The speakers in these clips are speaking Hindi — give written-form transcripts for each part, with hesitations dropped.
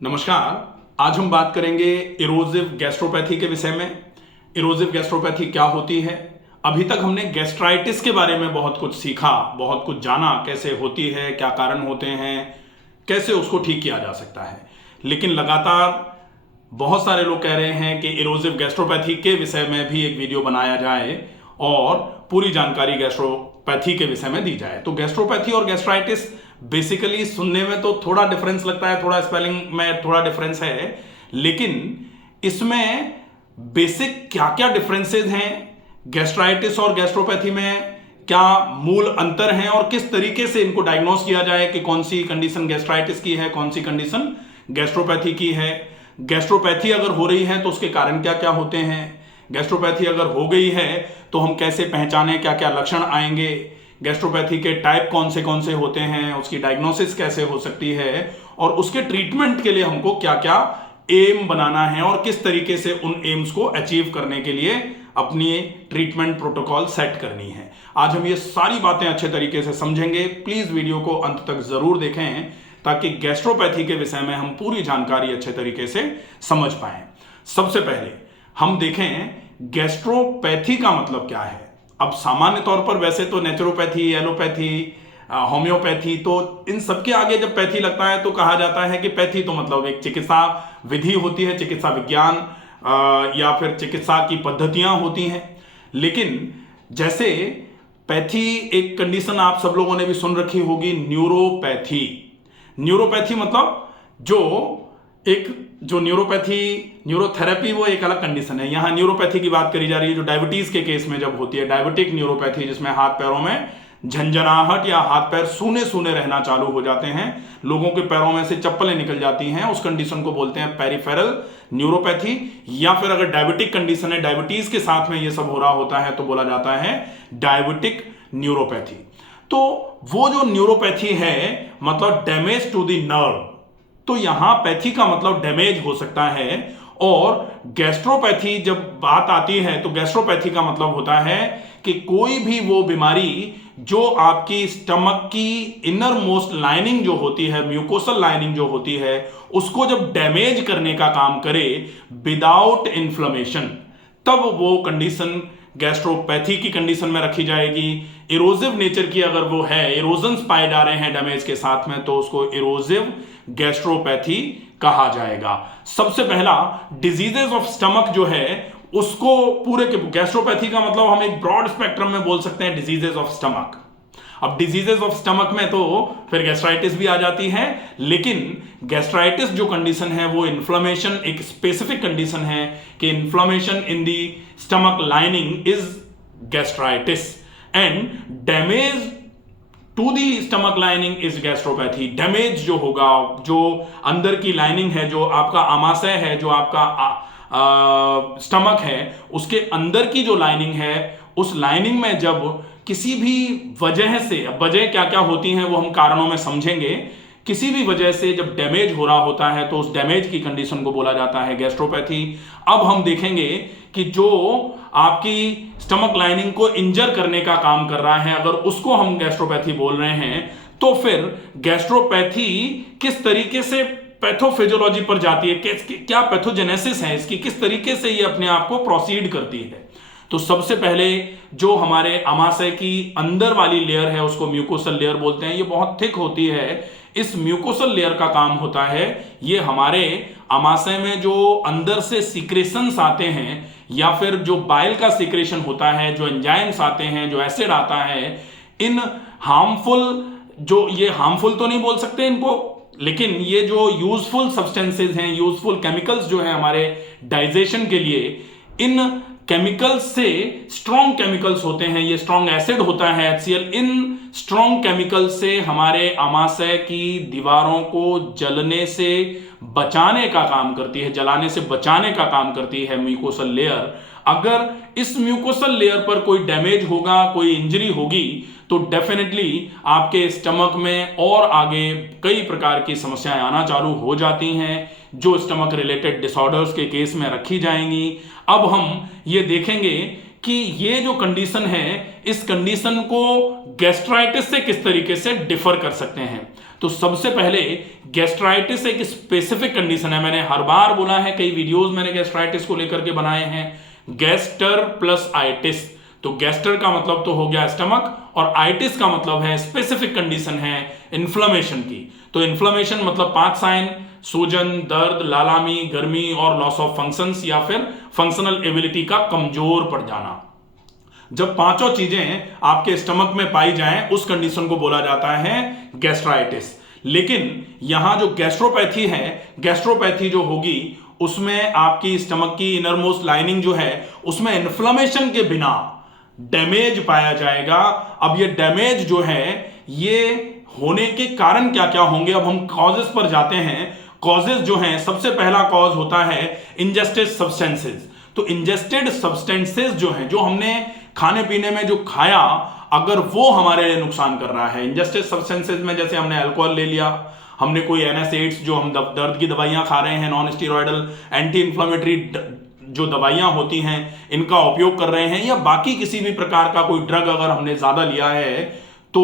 नमस्कार। आज हम बात करेंगे इरोजिव गैस्ट्रोपैथी के विषय में। इरोजिव गैस्ट्रोपैथी क्या होती है? अभी तक हमने गैस्ट्राइटिस के बारे में बहुत कुछ सीखा, बहुत कुछ जाना, कैसे होती है, क्या कारण होते हैं, कैसे उसको ठीक किया जा सकता है। लेकिन लगातार बहुत सारे लोग कह रहे हैं कि इरोजिव गैस्ट्रोपैथी के विषय में भी एक वीडियो बनाया जाए और पूरी जानकारी गैस्ट्रोपैथी के विषय में दी जाए। तो गैस्ट्रोपैथी और गैस्ट्राइटिस बेसिकली सुनने में तो थोड़ा डिफरेंस लगता है, थोड़ा स्पेलिंग में थोड़ा डिफरेंस है, लेकिन इसमें बेसिक क्या क्या डिफरेंसेस हैं, गैस्ट्राइटिस और गैस्ट्रोपैथी में क्या मूल अंतर हैं और किस तरीके से इनको डायग्नोस किया जाए कि कौन सी कंडीशन गैस्ट्राइटिस की है, कौन सी कंडीशन गैस्ट्रोपैथी की है। गैस्ट्रोपैथी अगर हो रही है तो उसके कारण क्या क्या होते हैं, गैस्ट्रोपैथी अगर हो गई है तो हम कैसे पहचानें, क्या क्या लक्षण आएंगे, गैस्ट्रोपैथी के टाइप कौन से होते हैं, उसकी डायग्नोसिस कैसे हो सकती है और उसके ट्रीटमेंट के लिए हमको क्या क्या एम बनाना है और किस तरीके से उन एम्स को अचीव करने के लिए अपनी ट्रीटमेंट प्रोटोकॉल सेट करनी है। आज हम ये सारी बातें अच्छे तरीके से समझेंगे। प्लीज वीडियो को अंत तक जरूर देखें ताकि गैस्ट्रोपैथी के विषय में हम पूरी जानकारी अच्छे तरीके से समझ पाएं। सबसे पहले हम देखें गैस्ट्रोपैथी का मतलब क्या है। अब सामान्य तौर पर वैसे तो नेचुरोपैथी, एलोपैथी, होम्योपैथी, तो इन सबके आगे जब पैथी लगता है तो कहा जाता है कि पैथी तो मतलब एक चिकित्सा विधि होती है, चिकित्सा विज्ञान या फिर चिकित्सा की पद्धतियां होती हैं। लेकिन जैसे पैथी एक कंडीशन आप सब लोगों ने भी सुन रखी होगी, न्यूरोपैथी। न्यूरोपैथी मतलब जो न्यूरोपैथी, न्यूरोथेरेपी वो एक अलग कंडीशन है। यहां न्यूरोपैथी की बात करी जा रही है जो डायबिटीज के केस में जब होती है, डायबिटिक न्यूरोपैथी, जिसमें हाथ पैरों में झंझनाहट या हाथ पैर सूने सूने रहना चालू हो जाते हैं, लोगों के पैरों में से चप्पलें निकल जाती हैं, उस कंडीशन को बोलते हैं पेरिफेरल न्यूरोपैथी। या फिर अगर डायबिटिक कंडीशन है, डायबिटीज के साथ में ये सब हो रहा होता है, तो बोला जाता है डायबिटिक न्यूरोपैथी। तो वो जो न्यूरोपैथी है मतलब डैमेज टू द नर्व, तो यहां पैथी का मतलब डैमेज हो सकता है। और गैस्ट्रोपैथी जब बात आती है तो गैस्ट्रोपैथी का मतलब होता है कि कोई भी वो बीमारी जो आपकी स्टमक की इनर मोस्ट लाइनिंग जो होती है, म्यूकोसल लाइनिंग जो होती है, उसको जब डैमेज करने का काम करे विदाउट इन्फ्लेमेशन, तब वो कंडीशन गैस्ट्रोपैथी की कंडीशन में रखी जाएगी। इरोजिव नेचर की अगर वो है, इरोजन्स पाए जा रहे हैं डैमेज के साथ में, तो उसको इरोजिव गैस्ट्रोपैथी कहा जाएगा। सबसे पहला डिजीजेस ऑफ स्टमक जो है उसको पूरे के गैस्ट्रोपैथी का मतलब हम एक ब्रॉड स्पेक्ट्रम में बोल सकते हैं डिजीजेस ऑफ स्टमक। अब डिजीजेस ऑफ स्टमक में तो फिर गैस्ट्राइटिस भी आ जाती है, लेकिन गैस्ट्राइटिस जो कंडीशन है वो इन्फ्लेमेशन, एक स्पेसिफिक कंडीशन है कि inflammation in the stomach lining is gastritis and damage to the stomach lining is gastropathy. Damage जो होगा, जो अंदर की लाइनिंग है, जो आपका आमाशय है, जो आपका स्टमक है, उसके अंदर की जो लाइनिंग है, उस लाइनिंग में जब किसी भी वजह से, अब वजह क्या क्या होती हैं वो हम कारणों में समझेंगे, किसी भी वजह से जब डैमेज हो रहा होता है तो उस डैमेज की कंडीशन को बोला जाता है गैस्ट्रोपैथी। अब हम देखेंगे कि जो आपकी स्टमक लाइनिंग को इंजर करने का काम कर रहा है, अगर उसको हम गैस्ट्रोपैथी बोल रहे हैं, तो फिर गैस्ट्रोपैथी किस तरीके से पैथोफिजियोलॉजी पर जाती है, क्या पैथोजेनेसिस है इसकी, किस तरीके से ये अपने आप को प्रोसीड करती है। तो सबसे पहले जो हमारे आमाशय की अंदर वाली लेयर है उसको म्यूकोसल लेयर बोलते हैं। ये बहुत थिक होती है। इस म्यूकोसल लेयर का काम होता है, ये हमारे आमाशय में जो अंदर से सीक्रेशंस आते हैं या फिर जो बाइल का सीक्रेशन होता है, जो एंजाइम्स आते हैं, जो एसिड आता है, इन हार्मफुल, जो ये हार्मफुल तो नहीं बोल सकते इनको, लेकिन ये जो यूजफुल सब्सटेंसेज हैं, यूजफुल केमिकल्स जो हैं हमारे डाइजेशन के लिए, इन केमिकल्स से स्ट्रॉन्ग केमिकल्स होते हैं, ये स्ट्रॉन्ग एसिड होता है HCl, इन स्ट्रॉन्ग केमिकल्स से हमारे आमाशय की दीवारों को जलने से बचाने का काम करती है, जलाने से बचाने का काम करती है म्यूकोसल लेयर। अगर इस म्यूकोसल लेयर पर कोई डैमेज होगा, कोई इंजरी होगी, तो डेफिनेटली आपके स्टमक में और आगे कई प्रकार की समस्याएं आना चालू हो जाती हैं, जो स्टमक रिलेटेड डिसऑर्डर्स के केस में रखी जाएंगी। अब हम ये देखेंगे कि ये जो कंडीशन है इस कंडीशन को गैस्ट्राइटिस से किस तरीके से डिफर कर सकते हैं। तो सबसे पहले गैस्ट्राइटिस एक स्पेसिफिक कंडीशन है, मैंने हर बार बोला है, कई वीडियोस मैंने गैस्ट्राइटिस को लेकर के बनाए हैं। गैस्टर प्लस आइटिस, तो गैस्टर का मतलब तो हो गया स्टमक और आइटिस का मतलब है स्पेसिफिक कंडीशन है इन्फ्लेमेशन की। तो इन्फ्लेमेशन मतलब 5 साइन: सूजन, दर्द, लालामी, गर्मी और लॉस ऑफ फंक्शंस या फिर फंक्शनल एबिलिटी का कमजोर पड़ जाना। जब पांचों चीजें आपके स्टमक में पाई जाएं उस कंडीशन को बोला जाता है गैस्ट्राइटिस। लेकिन यहां जो गैस्ट्रोपैथी है, गैस्ट्रोपैथी जो होगी उसमें आपकी स्टमक की इनरमोस्ट लाइनिंग जो है उसमें इन्फ्लेमेशन के बिना डैमेज पाया जाएगा। अब ये डैमेज जो है ये होने के कारण क्या क्या होंगे, अब हम कॉजेस पर जाते हैं। कॉजेस जो हैं, सबसे पहला कॉज होता है इंजेस्टेड सब्सटेंसेस। तो इंजेस्टेड सब्सटेंसेस जो हैं, जो हमने खाने पीने में जो खाया, अगर वो हमारे लिए नुकसान कर रहा है, इंजेस्टेड सब्सटेंसेस में जैसे हमने अल्कोहल ले लिया, हमने कोई NSAIDs जो हम दर्द की दवाइयां खा रहे हैं, नॉन स्टीरॉयडल एंटी इंफ्लेमेटरी जो दवाइयां होती हैं इनका उपयोग कर रहे हैं, या बाकी किसी भी प्रकार का कोई ड्रग अगर हमने ज्यादा लिया है तो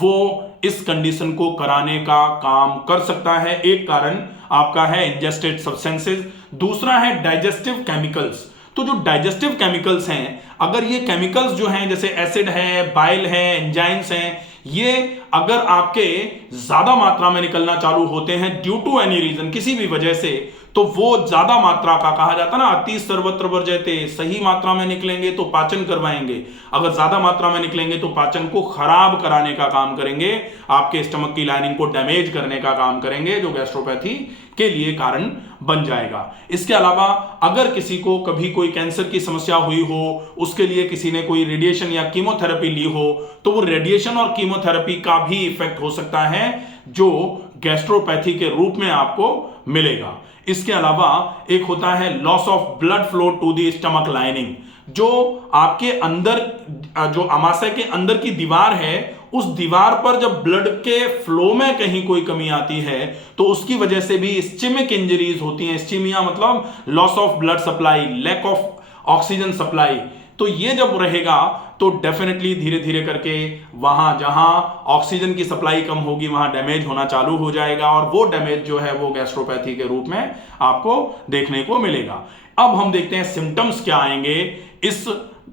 वो इस कंडीशन को कराने का काम कर सकता है। एक कारण आपका है इंजेस्टेड सब्सटेंसेस। दूसरा है डाइजेस्टिव केमिकल्स। तो जो डाइजेस्टिव केमिकल्स हैं, अगर ये केमिकल्स जो हैं जैसे एसिड है, बाइल है, एंजाइम्स हैं, ये अगर आपके ज्यादा मात्रा में निकलना चालू होते हैं ड्यू टू एनी रीजन, किसी भी वजह से, तो वो ज्यादा मात्रा का, कहा जाता ना अति सर्वत्र वर्जयते, सही मात्रा में निकलेंगे तो पाचन करवाएंगे, अगर ज्यादा मात्रा में निकलेंगे तो पाचन को खराब कराने का काम करेंगे, आपके स्टमक की लाइनिंग को डैमेज करने का काम करेंगे, जो गैस्ट्रोपैथी के लिए कारण बन जाएगा। इसके अलावा अगर किसी को कभी कोई कैंसर की समस्या हुई हो, उसके लिए किसी ने कोई रेडिएशन या कीमोथेरेपी ली हो, तो वो रेडिएशन और कीमोथेरेपी का भी इफेक्ट हो सकता है जो गैस्ट्रोपैथी के रूप में आपको मिलेगा। इसके अलावा एक होता है loss of blood flow to the stomach lining. जो आपके अंदर, जो आमाशय के अंदर की दीवार है, उस दीवार पर जब ब्लड के फ्लो में कहीं कोई कमी आती है तो उसकी वजह से भी स्चिमिक इंजरीज होती हैं। इस्चीमिया मतलब loss of blood supply, lack of oxygen supply. तो ये जब रहेगा तो डेफिनेटली धीरे धीरे करके वहां जहां ऑक्सीजन की सप्लाई कम होगी वहां डैमेज होना चालू हो जाएगा, और वो डैमेज जो है वो गैस्ट्रोपैथी के रूप में आपको देखने को मिलेगा। अब हम देखते हैं सिम्टम्स क्या आएंगे इस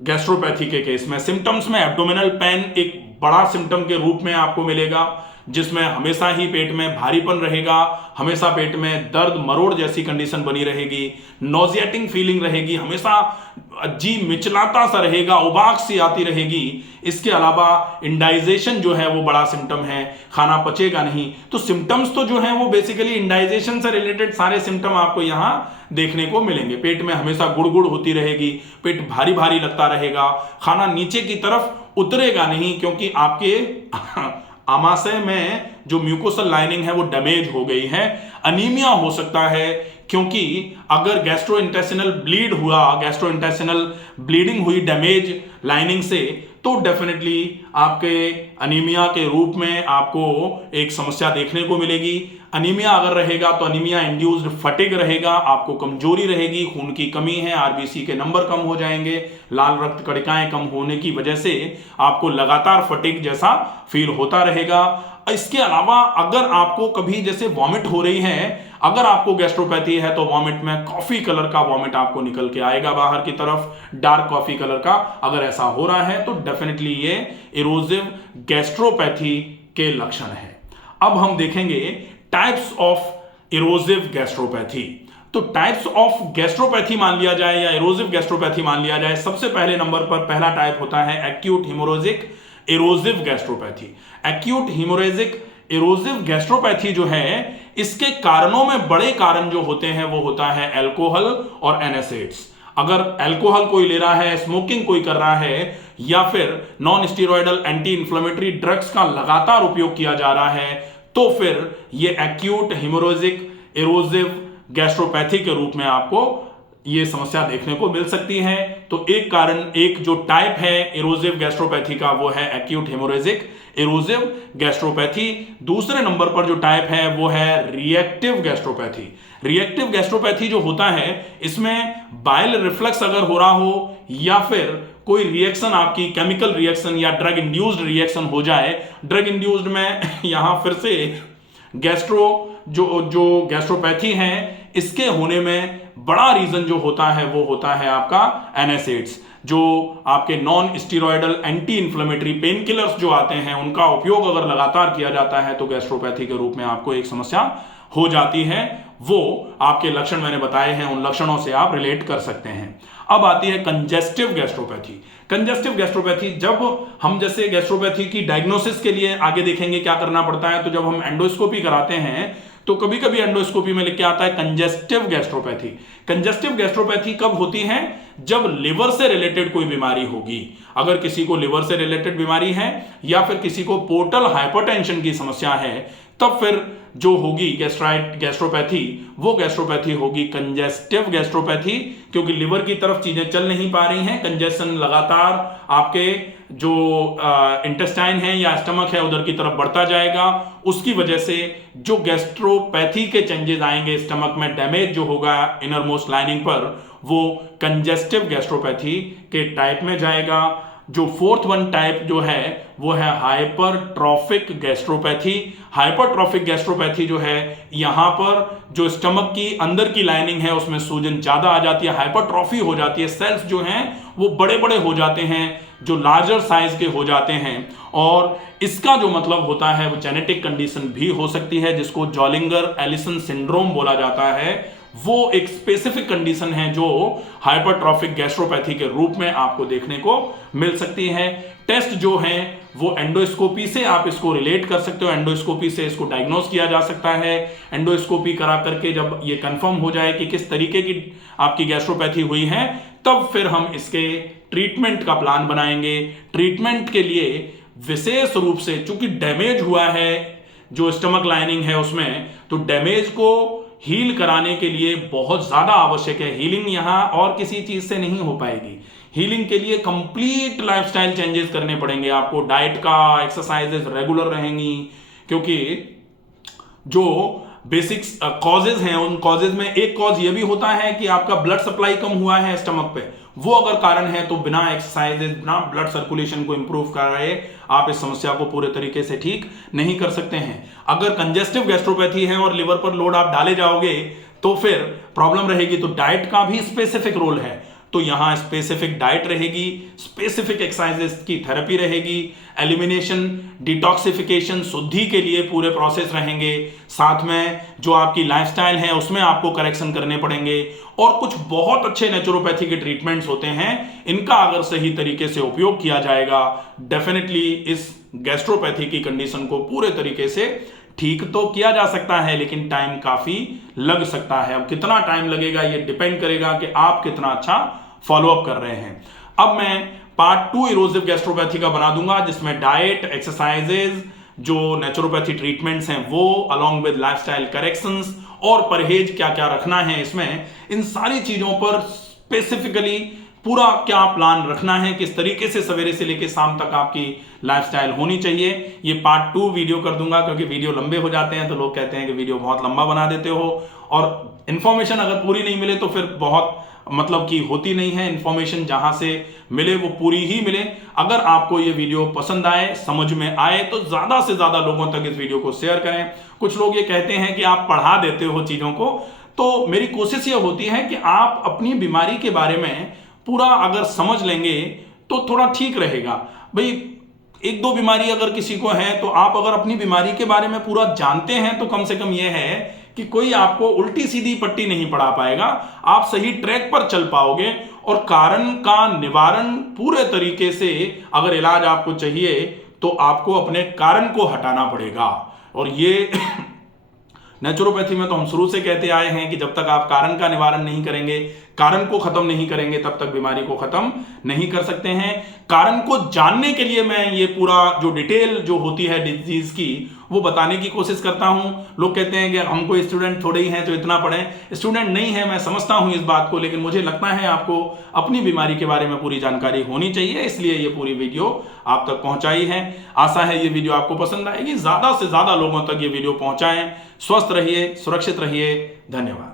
गैस्ट्रोपैथी के केस में। सिम्टम्स में एब्डोमिनल पेन एक बड़ा सिम्टम के रूप में आपको मिलेगा, जिसमें हमेशा ही पेट में भारीपन रहेगा, हमेशा पेट में दर्द मरोड़ जैसी कंडीशन बनी रहेगी, नॉजिएटिंग फीलिंग रहेगी, हमेशा जी मिचलाता सा रहेगा, उबाक सी आती रहेगी। इसके अलावा इंडाइजेशन जो है वो बड़ा सिम्टम है, खाना पचेगा नहीं। तो सिम्टम्स तो जो है वो बेसिकली इंडाइजेशन से रिलेटेड सारे सिम्टम आपको यहां देखने को मिलेंगे। पेट में हमेशा गुड़गुड़ होती रहेगी, पेट भारी भारी लगता रहेगा, खाना नीचे की तरफ उतरेगा नहीं क्योंकि आपके आमाशय में जो म्यूकोसल लाइनिंग है वो डैमेज हो गई है। अनीमिया हो सकता है क्योंकि अगर गैस्ट्रोइंटेस्टिनल ब्लीड हुआ, गैस्ट्रोइंटेस्टिनल ब्लीडिंग हुई डैमेज लाइनिंग से, तो डेफिनेटली आपके अनीमिया के रूप में आपको एक समस्या देखने को मिलेगी। अनीमिया अगर रहेगा तो अनीमिया इंड्यूस्ड फटिग रहेगा, आपको कमजोरी रहेगी, खून की कमी है, आरबीसी के नंबर कम हो जाएंगे, लाल रक्त कणिकाएं कम होने की वजह से आपको लगातार फटिग जैसा फील होता रहेगा। इसके अलावा अगर आपको कभी जैसे वॉमिट हो रही है, अगर आपको गैस्ट्रोपैथी है तो वॉमिट में कॉफी कलर का वॉमिट आपको निकल के आएगा बाहर की तरफ, डार्क कॉफी कलर का। अगर ऐसा हो रहा है तो डेफिनेटली ये इरोजिव गैस्ट्रोपैथी के लक्षण है। अब हम देखेंगे टाइप्स ऑफ इरोजिव गैस्ट्रोपैथी। तो टाइप्स ऑफ गैस्ट्रोपैथी मान लिया जाए या इरोजिव गैस्ट्रोपैथी मान लिया जाए, सबसे पहले नंबर पर पहला टाइप होता है acute haemorrhagic erosive gastropathy. Acute haemorrhagic erosive gastropathy जो है, इसके कारणों में बड़े कारण जो होते हैं वो होता है अल्कोहल और NSAIDs। अगर अल्कोहल कोई ले रहा है, स्मोकिंग कोई कर रहा है, या फिर non steroidal anti inflammatory drugs का लगातार उपयोग किया जा रहा है, तो फिर ये एक्यूट हिमोरेजिक इरोजिव गैस्ट्रोपैथी के रूप में आपको ये समस्या देखने को मिल सकती है। तो एक कारण, एक जो टाइप है इरोजिव गैस्ट्रोपैथी का वो है एक्यूट हिमोरेजिक इरोजिव गैस्ट्रोपैथी। दूसरे नंबर पर जो टाइप है वो है रिएक्टिव गैस्ट्रोपैथी। रिएक्टिव गैस्ट्रोपैथी जो होता है, इसमें बाइल रिफ्लक्स अगर हो रहा हो या फिर कोई रिएक्शन आपकी केमिकल रिएक्शन या ड्रग इंड्यूस्ड रिएक्शन हो जाए, ड्रग इंड्यूस्ड में यहां फिर से जो गैस्ट्रोपैथी है इसके होने में बड़ा रीजन जो होता है वो होता है आपका एनएसएड्स। जो आपके non steroidal anti inflammatory pain killers जो आते हैं उनका उपयोग अगर लगातार किया जाता है तो गैस्ट्रोपैथी के रूप में आपको एक समस्या हो जाती है। वो आपके लक्षण मैंने बताए हैं, उन लक्षणों से आप रिलेट कर सकते हैं। अब आती है कंजेस्टिव गैस्ट्रोपैथी। कंजेस्टिव गैस्ट्रोपैथी, जब हम जैसे गैस्ट्रोपैथी की डायग्नोसिस के लिए आगे देखेंगे क्या करना पड़ता है, तो जब हम एंडोस्कोपी कराते हैं तो कभी कभी एंडोस्कोपी में लिख के आता है कंजेस्टिव गैस्ट्रोपैथी। कंजेस्टिव गैस्ट्रोपैथी कब होती है? जब लिवर से रिलेटेड कोई बीमारी होगी। अगर किसी को लिवर से रिलेटेड बीमारी है या फिर किसी को पोर्टल हाइपरटेंशन की समस्या है, तब फिर जो होगी गैस्ट्रोपैथी, वो गैस्ट्रोपैथी होगी कंजेस्टिव गैस्ट्रोपैथी, क्योंकि लिवर की तरफ चीजें चल नहीं पा रही हैं। कंजेशन लगातार आपके जो इंटेस्टाइन है या स्टमक है उधर की तरफ बढ़ता जाएगा। उसकी वजह से जो गैस्ट्रोपैथी के चेंजेस आएंगे, स्टमक में डैमेज जो होगा इनर मोस्ट लाइनिंग पर, वो कंजेस्टिव गैस्ट्रोपैथी के टाइप में जाएगा। जो फोर्थ वन टाइप जो है वो है हाइपरट्रॉफिक गैस्ट्रोपैथी। हाइपरट्रॉफिक गैस्ट्रोपैथी जो है, यहां पर जो स्टमक की अंदर की लाइनिंग है उसमें सूजन ज्यादा आ जाती है, हाइपरट्रॉफी हो जाती है, सेल्स जो हैं वो बड़े बड़े हो जाते हैं, जो लार्जर साइज के हो जाते हैं। और इसका जो मतलब होता है वो जेनेटिक कंडीशन भी हो सकती है, जिसको जॉलिंगर एलिसन सिंड्रोम बोला जाता है। वो एक स्पेसिफिक कंडीशन है जो हाइपरट्रॉफिक गैस्ट्रोपैथी के रूप में आपको देखने को मिल सकती है। टेस्ट जो है वो एंडोस्कोपी से आप इसको रिलेट कर सकते हो, एंडोस्कोपी से इसको डायग्नोस किया जा सकता है। एंडोस्कोपी करा करके जब ये कंफर्म हो जाए कि किस तरीके की आपकी गैस्ट्रोपैथी हुई है, तब फिर हम इसके ट्रीटमेंट का प्लान बनाएंगे। ट्रीटमेंट के लिए विशेष रूप से चूंकि डैमेज हुआ है जो स्टमक लाइनिंग है उसमें, तो डैमेज को हील कराने के लिए बहुत ज्यादा आवश्यक है। हीलिंग यहां और किसी चीज से नहीं हो पाएगी। हीलिंग के लिए कंप्लीट लाइफस्टाइल चेंजेस करने पड़ेंगे आपको। डाइट का, एक्सरसाइजेस रेगुलर रहेंगी, क्योंकि जो बेसिक्स कॉजेज हैं उन कॉजेज में एक कॉज ये भी होता है कि आपका ब्लड सप्लाई कम हुआ है स्टमक पे। वो अगर कारण है तो बिना एक्सरसाइजेस, बिना ब्लड सर्कुलेशन को इंप्रूव कर रहे आप इस समस्या को पूरे तरीके से ठीक नहीं कर सकते हैं। अगर कंजेस्टिव गैस्ट्रोपैथी है और लिवर पर लोड आप डाले जाओगे तो फिर प्रॉब्लम रहेगी। तो डाइट का भी स्पेसिफिक रोल है, तो यहां स्पेसिफिक डाइट रहेगी, स्पेसिफिक एक्सरसाइजेस की थेरेपी रहेगी, एलिमिनेशन, डिटॉक्सिफिकेशन, शुद्धि के लिए पूरे प्रोसेस रहेंगे। साथ में जो आपकी लाइफस्टाइल है उसमें आपको करेक्शन करने पड़ेंगे। और कुछ बहुत अच्छे नेचुरोपैथी के ट्रीटमेंट्स होते हैं, इनका अगर सही तरीके से उपयोग किया जाएगा, डेफिनेटली इस गैस्ट्रोपैथी की कंडीशन को पूरे तरीके से ठीक तो किया जा सकता है, लेकिन टाइम काफी लग सकता है। अब कितना टाइम लगेगा ये डिपेंड करेगा कि आप कितना अच्छा फॉलोअप कर रहे हैं। अब मैं पार्ट 2 इरोसिव गैस्ट्रोपैथी का बना दूंगा, जिसमें डाइट, एक्सरसाइजेज, जो नेचुरोपैथी ट्रीटमेंट्स हैं वो, अलोंग विद लाइफस्टाइल करेक्शंस और परहेज क्या क्या रखना है इसमें, इन सारी चीजों पर स्पेसिफिकली पूरा क्या प्लान रखना है, किस तरीके से सवेरे से लेकर शाम तक आपकी लाइफस्टाइल होनी चाहिए, ये पार्ट 2 वीडियो कर दूंगा। क्योंकि वीडियो लंबे हो जाते हैं तो लोग कहते हैं कि वीडियो बहुत लंबा बना देते हो, और इंफॉर्मेशन अगर पूरी नहीं मिले तो फिर बहुत मतलब कि होती नहीं है। इंफॉर्मेशन जहां से मिले वो पूरी ही मिले। अगर आपको ये वीडियो पसंद आए, समझ में आए, तो ज्यादा से ज्यादा लोगों तक इस वीडियो को शेयर करें। कुछ लोग ये कहते हैं कि आप पढ़ा देते हो चीजों को, तो मेरी कोशिश ये होती है कि आप अपनी बीमारी के बारे में पूरा अगर समझ लेंगे तो थोड़ा ठीक रहेगा। भाई एक दो बीमारी अगर किसी को है तो आप अगर अपनी बीमारी के बारे में पूरा जानते हैं तो कम से कम यह है कि कोई आपको उल्टी सीधी पट्टी नहीं पड़ा पाएगा, आप सही ट्रैक पर चल पाओगे। और कारण का निवारण पूरे तरीके से, अगर इलाज आपको चाहिए तो आपको अपने कारण को हटाना पड़ेगा। और ये नेचुरोपैथी में तो हम शुरू से कहते आए हैं कि जब तक आप कारण का निवारण नहीं करेंगे, कारण को खत्म नहीं करेंगे, तब तक बीमारी को खत्म नहीं कर सकते हैं। कारण को जानने के लिए मैं ये पूरा जो डिटेल जो होती है डिजीज की वो बताने की कोशिश करता हूं। लोग कहते हैं कि हम कोई स्टूडेंट थोड़े ही हैं तो इतना पढ़ें। स्टूडेंट नहीं है, मैं समझता हूं इस बात को, लेकिन मुझे लगता है आपको अपनी बीमारी के बारे में पूरी जानकारी होनी चाहिए, इसलिए ये पूरी वीडियो आप तक पहुंचाई है। आशा है ये वीडियो आपको पसंद आएगी, ज्यादा से ज्यादा लोगों तक ये वीडियो पहुंचाएं। स्वस्थ रहिए, सुरक्षित रहिए, धन्यवाद।